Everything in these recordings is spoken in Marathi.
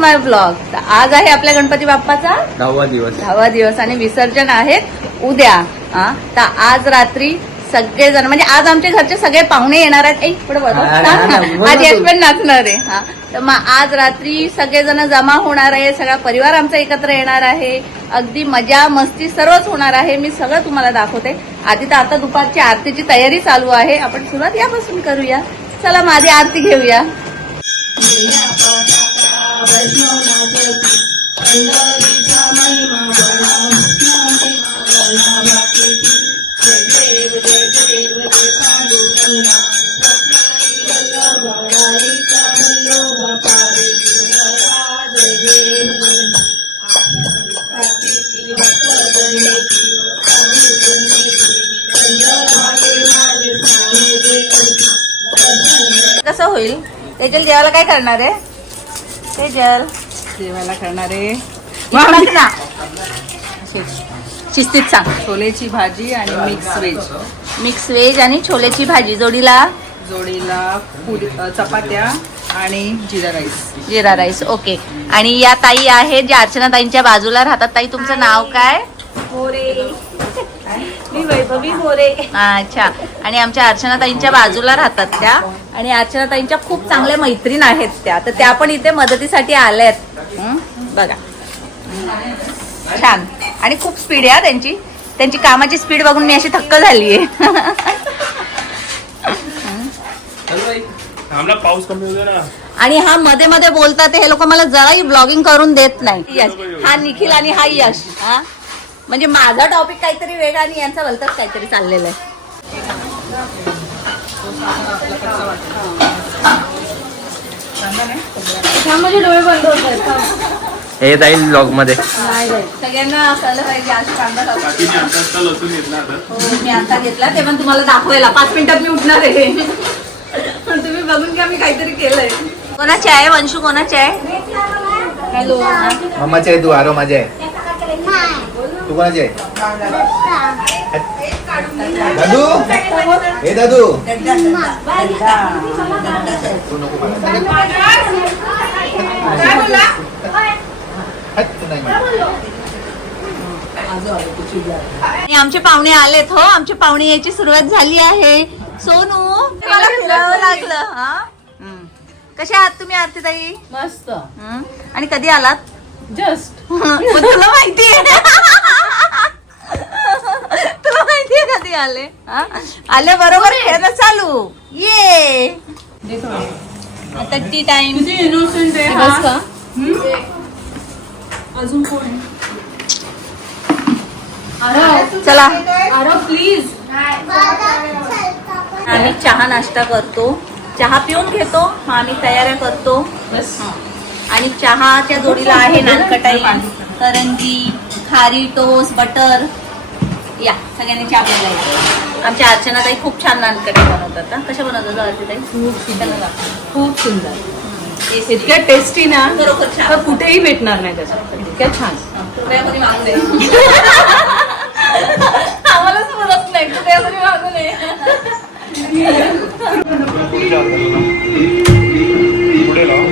माय ब्लॉग आज आहे आपल्या गणपती बाप्पाचा दहावा दिवस. दहावा दिवस आणि विसर्जन आहे उद्या. हा? तर आज रात्री सगळेजण म्हणजे आज आमच्या घरचे सगळे पाहुणे येणार आहेत. पुढे आज ना यश तू. पण नाचणार आहे. हा. तर मग आज रात्री सगळेजण जमा होणार आहे. सगळा परिवार आमचा एकत्र येणार आहे. अगदी मजा मस्ती सर्वच होणार आहे. मी सगळं तुम्हाला दाखवते. आधी तर आता दुपारची आरतीची तयारी चालू आहे. आपण सुरुवात यापासून करूया. चला माझी आरती घेऊया. कसं होईल? तेजल देवाला काय करणार आहे? तेजल जेवायला करणार. शिस्तीत सांग. छोलेची भाजी आणि मिक्स व्हेज. मिक्स व्हेज आणि छोलेची भाजी. जोडीला? जोडीला पुरी चपात्या आणि jeera rice. Jeera rice. Okay. आणि या ताई आहेत ज्या अर्चना ताईंच्या बाजूला राहतात. ताई तुमचं नाव काय? मी वैभवी मोरे. अच्छा. आणि आमच्या अर्चना ताईंच्या बाजूला राहतात त्या. आणि अर्चना ताईंच्या खूप चांगल्या मैत्रीण आहेत त्या. तर त्या पण इथे मदतीसाठी आल्यात. हं? बघा. छान. आणि खूप स्पीड आहे हा त्यांची. त्यांची कामाची स्पीड बघून मी अशी थक्क पाऊस कमी होतो ना. आणि हा मध्ये मध्ये बोलतात हे लोक मला जराही ब्लॉगिंग करून देत नाही. यश हा निखिल आणि हा यश. हा? म्हणजे माझा टॉपिक काहीतरी वेगळा आणि यांचा भलतच काहीतरी चाललेलं आहे. हे. जाईल ब्लॉगमध्ये. सगळ्यांना कळलं पाहिजे आज कांदा हो मी आता घेतला ते पण तुम्हाला दाखवायला. पाच मिनिटात मी उठणार आहे. पण तुम्ही बघून घ्या मी काहीतरी केलंय. कोणाची आहे वंशू कोणाची आहे? हॅलो. मम्माचे आहे तू आरो माझे आहे. तू कोणाचे आहे? दादू? हे दादू. आमचे पाहुणे आलेत हो. आमचे पाहुणे यायची सुरुवात झाली आहे. सोनू मला फिरावं लागलं हा. कशा आहात तुम्ही आरती ताई मस्त. आणि कधी आलात? जस्ट. तुला माहितीये तुला माहितीये कधी आले? हा? आले बरोबर खेळणं चालू. ये. आता टी टाइम इनोसेंट आहे हा. अजून कोण? चला. आरव प्लीज आम्ही चहा नाश्ता करतो. चहा पिऊन घेतो. मग आम्ही तयाऱ्या करतो. बस. आणि चहाच्या जोडीला आहे नानकटाई करंजी खारी टोस बटर. या सगळ्यांनी चहा प्यायला. आमच्या अर्चनाताई खूप छान नानकटाई बनवतात हा. कशा बनवतात अर्चनाताई खूप सुंदर. खूप सुंदर. इतक्या टेस्टी ना. तर कुठेही भेटणार नाही त्याच्यात इतक्या छान कृपयामध्ये मागू नये आम्हालाच बोलत नाही कृपयामध्ये मागू नये पुढे लाव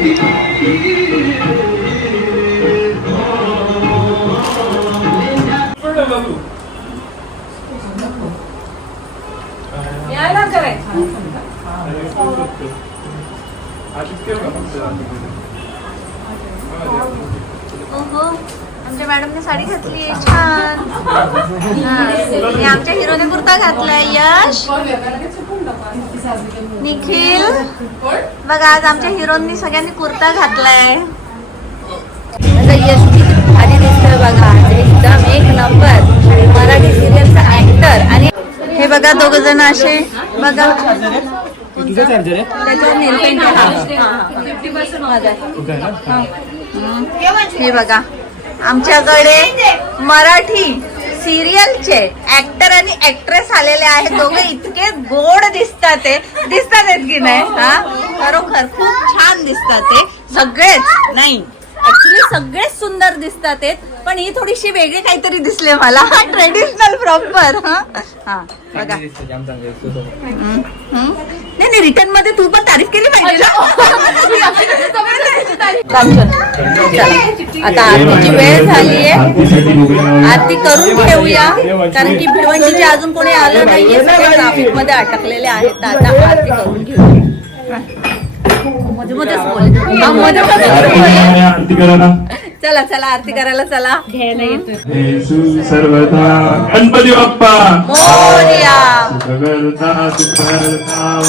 आणि आमच्या हिरोने कुर्ता घातलाय यश. निखिल. बघा आज आमच्या हिरोनी सगळ्यांनी कुर्ता घातलाय. यश आधी दिसतोय बघा. एकदम एक नंबर. आणि मराठी सिरियलचा ऍक्टर आणि हे बघा दोघ जण असे. बघा. त्याच्यावर नेल पेंट हे बघा. आमच्याकडे मराठी सिरियलचे ऍक्टर आणि ऍक्ट्रेस आलेले आहेत. दोघे इतके गोड दिसतात ते. दिसतात आहेत की नाही? हा? खरोखर खूप छान दिसतात ते. सगळेच. नाही. ऍक्च्युली सगळेच सुंदर दिसतात पण ही थोडीशी वेगळी काहीतरी दिसले मला. ट्रेडिशनल प्रॉपर हा. हा बघा. नाही नाही रिटर्नमध्ये तू पण तारीफ केली पाहिजे. चला आता आरतीची वेळ झाली आहे आरती करून ठेवूया कारण की भिवंडीचे अजून कोणी आलं नाहीये ट्रॅफिकमध्ये अटकलेले आहेत आता आरती करून घेऊया मध्ये मध्येच बोल. हा, मध्ये मध्येच बोल. आरती करायला चला चला आरती करायला चला. येसू सर्वदा. गणपती बाप्पा. मोरया. सुखकर्ता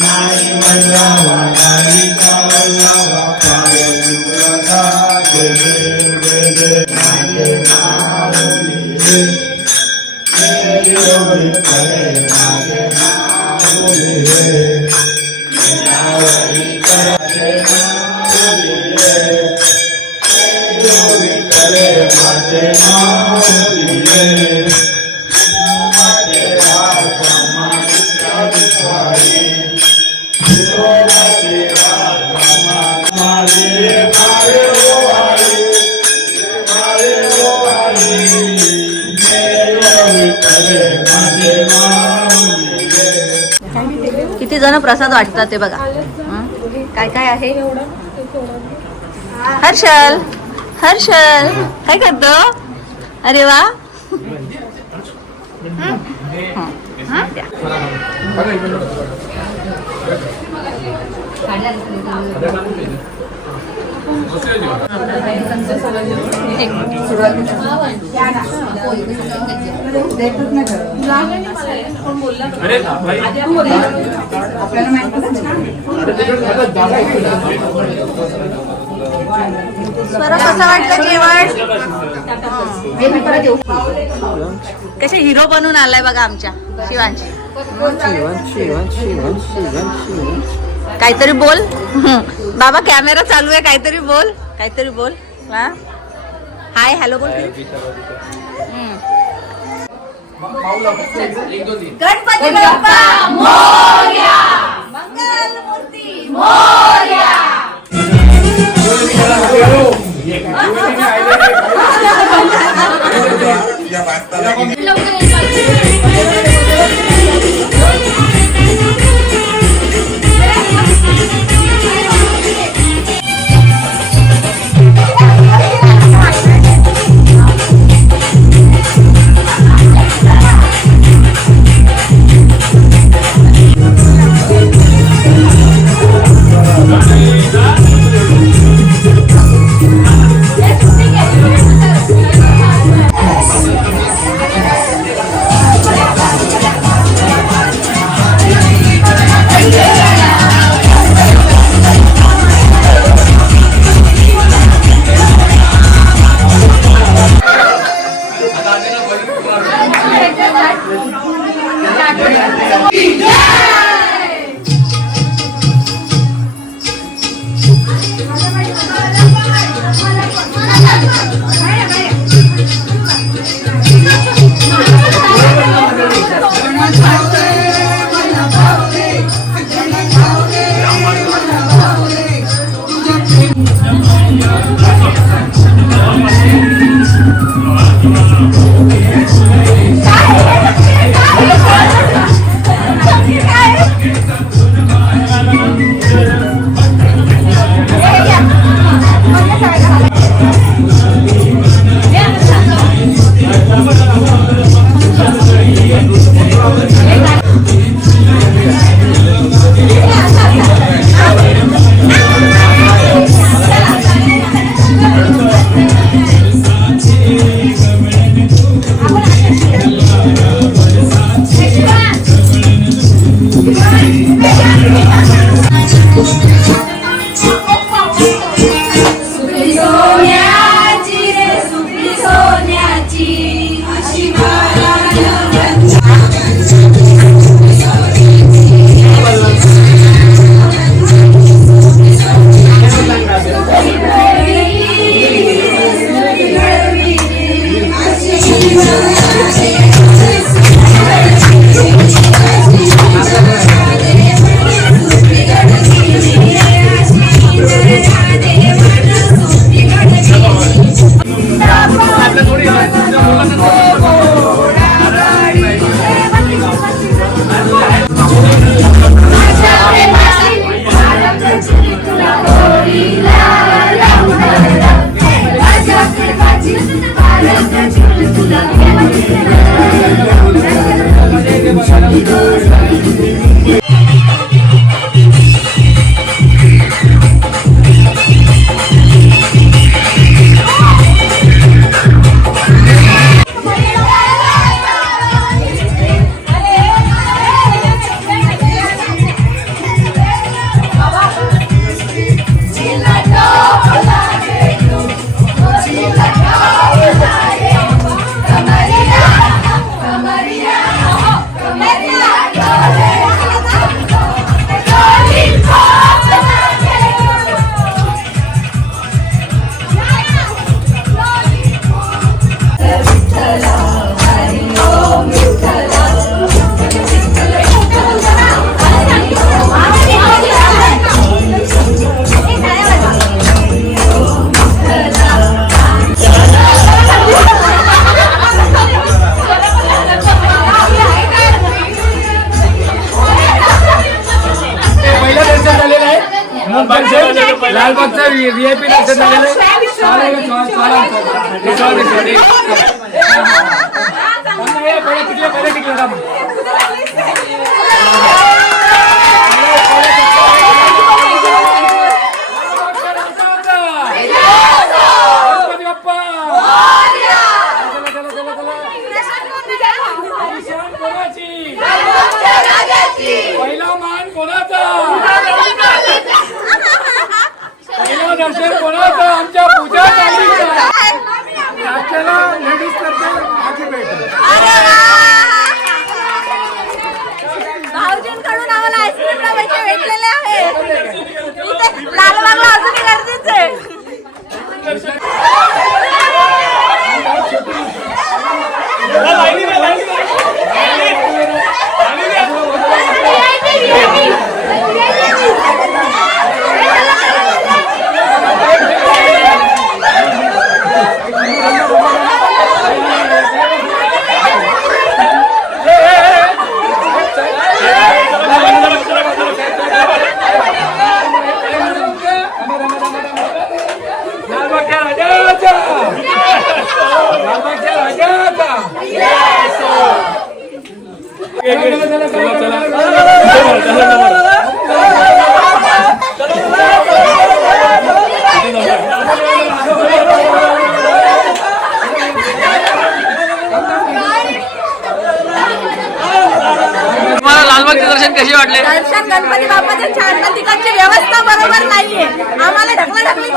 किती जण प्रसाद वाटतात ते बघा. काय काय आहे? हर्षल हर्षल. काय करतो? अरे वा. द्या. स्वरा वाटलं जेवण कसे हिरो बनून आलाय बघा आमच्या शिवांश. काहीतरी बोल. बाबा कॅमेरा चालू आहे काहीतरी बोल. काहीतरी बोल. हाय हॅलो बोल गणपती Tá, tá, tá. वाटले दर्शन गणपती बाप्पाचे छान पण तिकडची व्यवस्था बरोबर नाहीये. आम्हाला ढकला ढकली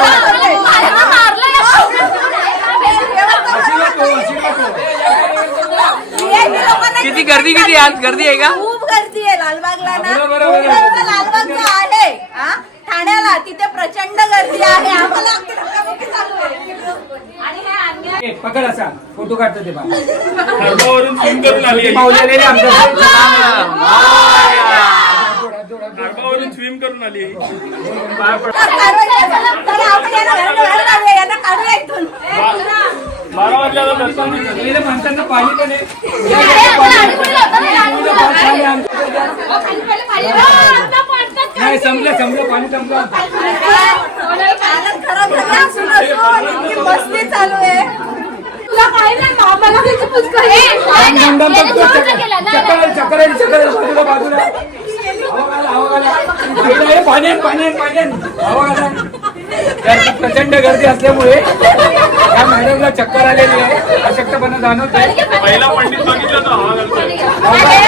किती गर्दी किती आज गर्दी आहे का? खूप गर्दी आहे लालबागला ना. मुंबईचं लालबागचं आहे. हा? ठाण्याला तिथे प्रचंड गर्दी आहे. आम्हाला हे पकड असा. फोटो काढतो ते बा वरून स्विम करून आली पावलेले रे आमच्या वरून स्विम करून आली बारा वाजल्याला दर्शन माणसांना पाणी पण. नाही संपलं संपलं पाणी संपलं मस्ती चालू आहे चक्कर चक्कर चक्कर बाजूला बाजूला हवा आला, हवा आला. इकडे आहे, पाणी आहे, पाणी आहे, पाणी आहे. हवा आला. गर्दी प्रचंड गर्दी असल्यामुळे या मॅडमला चक्कर आलेली आहे अशक्तपणा जाणवत आहे पहिला पंडित बघितलं हवा.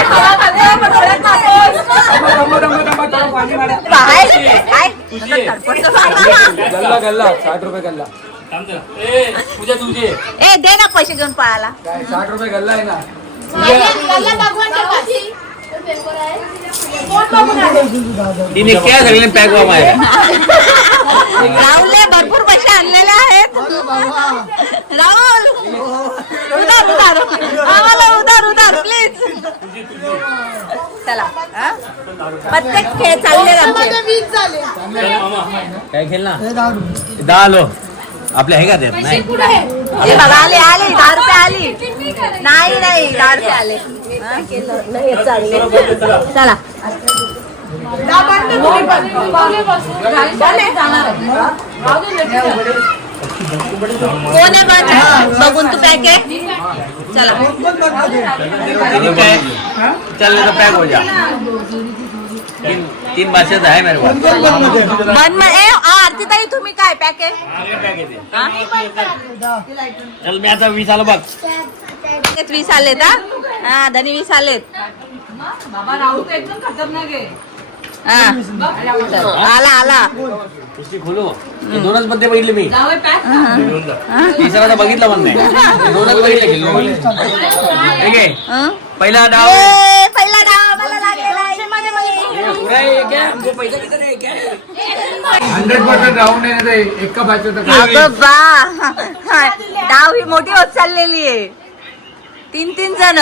गल्ला गल्ला साठ रुपये गल्ला ए पूजा तुझी आहे. ए दे ना पैसे घेऊन पळाला साठ रुपये गल्ला आहे ना तिने क्या पॅक राहुलने भरपूर पैसे आणलेले आहेत. राहुल उधार उधार. आम्हाला उधार उधार प्लीज़ चला? प्रत्येक खेळ चालले आमचे. काय खेळ ना दहा आलो. आपल्या हे का नाही बघा आले आले दहा रुपये आली. नाही नाही दहा रुपये आले. चला. कोण आहे बघ बघून तू पॅक आहे? चला. है चल तो पैक हो जा. तीन भाषेत आहे मेरे पास. मन म- ए आरती ताई तुम्ही काय पॅक आहे? चल मी आता वीस आलो बघ. वीस आलेत हा? हा धनी वीस आलेत. हा. आला आला. पुस्तक खोलो. दोनच मध्ये बघितले मी. तिसरा तर बघितला पण नाही. दोनच बघितले खेळलो ठीक आहे? पहिला डाव. पहिला मला बा. डाव ही मोठी होत चाललेली आहे. तीन तीन जण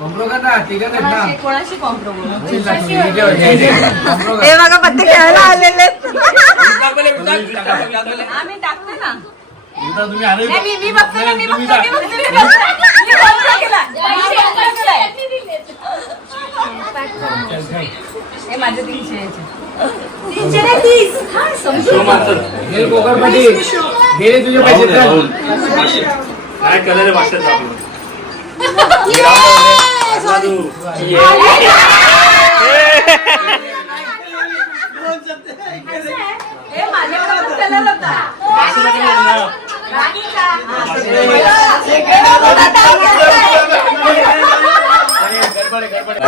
कॉम्प्रो का ना ठीक आहे ना हे बघा पत्ते खेळायला आलेले आहेत. आम्ही टाकते ना तुम्ही आले मी मी बघते ना मी बघते मी बघते, मी बघते. मी कॉन्ट्रा केला. कॉन्ट्रा केलाय. हे माझे तीनशे याचे. तीनशे नाही, तीस. हा, समजून घे. हे गेले तुझे पैसे. काय कलर भाषेत हे माझ्याकडे पण कलर होता. राणीचा.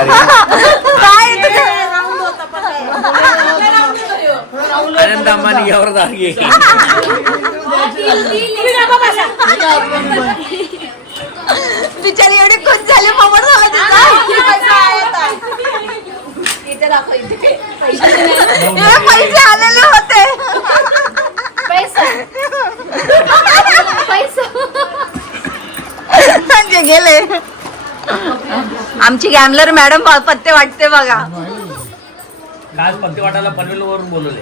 काय ते? अनंत अंबानी यावर जागे बिचारी एवढी खुश झाली मोबाईल झाला तिचा. हे पैसे आलेले होते. म्हणजे गेले. आमची गॅमलर मॅडम पत्ते वाटते बघा. आज पत्ते वाटायला पनवेल वरून बोलवले.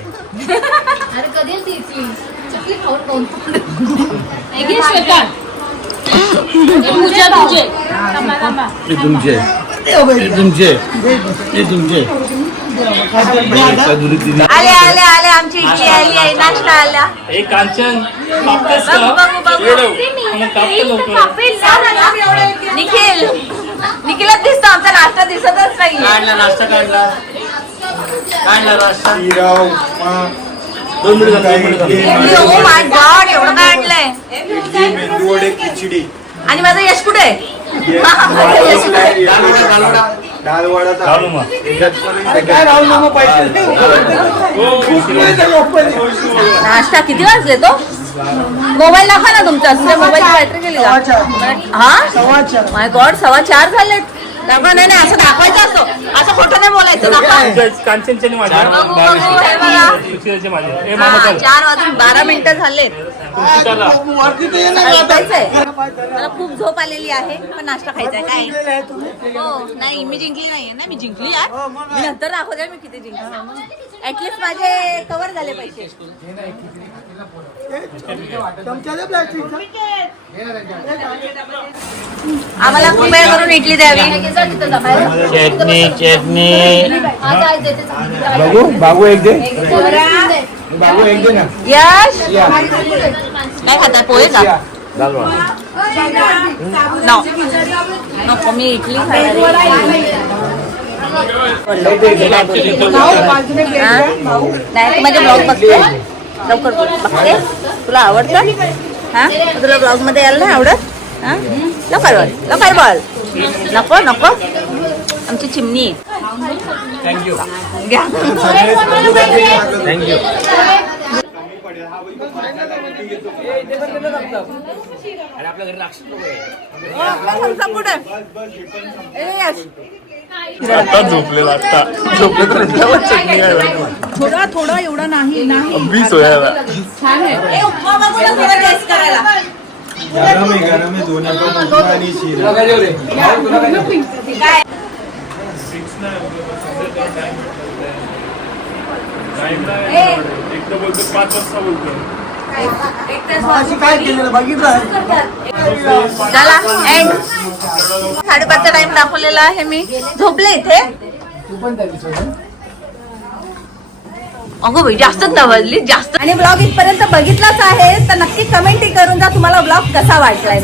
अरे कधी? चकली खाऊन हे. हे. हे तुमचे। हे तुमचे। हे तुमचे। आले आले आले आमची इडली आली आहे. नाश्ता आला. एक कांचन कापतेस बघू बघू बघू. मग कापते लवकर. निखिल. निखिलच दिसतो आमचा नाश्ता दिसतच नाही काढला नाश्ता काढला. काढला नाश्ता. दोन मिनिट दोन minute idli oh my god एवढं काय आणलंय? मेंदूवडे खिचडी आणि माझं यश कुठे? नाश्ता किती वाजले तो? मोबाईल दाखवा ना तुमचा. मोबाईलची बॅटरी गेली का? हा? माय गॉड सव्वा चार झालेत. दाखवा नाही नाही असं दाखवायचं असतो असं खोटं नाही बोलायचं दाखवा. कांचनचे आणि माझे बघू बघू हे बघा. तुळशीचे माझे ए मामा हा, चल. चार वाजून बारा मिनिटं झालेत. चला. खायचंय मला खूप झोप आलेली आहे पण नाश्ता खायचा आहे. काय? हो नाही मी जिंकली नाहीये ना मी जिंकली यार. मी नंतर दाखवते मी किती जिंकली ऍटलीस्ट माझे कव्हर झाले पैसे आम्हाला कृपया करून इडली द्यावी. चटणी चटणी. जा. बाबू एक दे. बाबू एक दे ना. यश. काय खाताय पोहे का नको मी इडली? नाही तू माझे ब्लॉग बघते लवकर बोल. बघते. तुला आवडतं? हा? तुला ब्लॉगमध्ये यायला नाही आवडत? हा? लवकर बोल. लवकर बोल. नको नको. आमची चिमणी. थँक्यू घ्या. थँक्यू आपल्या घरी राक्षस आता झोपलेला आता झोपले तर चटणी थोडा थोडा एवढा नाही नाही. वीस व्हायला ए, उपमा बघू ना थोडा टेस्ट करायला. गरम आहे गरम आहे. दोन्ही पण उपमा आणि शिरा काय बोलतो पाच वाजता बोलतो. चला एंड साडेपाचचा टाइम दाखवलेला आहे मी. झोपले इथे? अगो बाई जास्तच नवजली जास्त. आणि ब्लॉग इथपर्यंत बघितलाच आहे तर नक्की कमेंट करून जा तुम्हाला ब्लॉग कसा वाटलाय?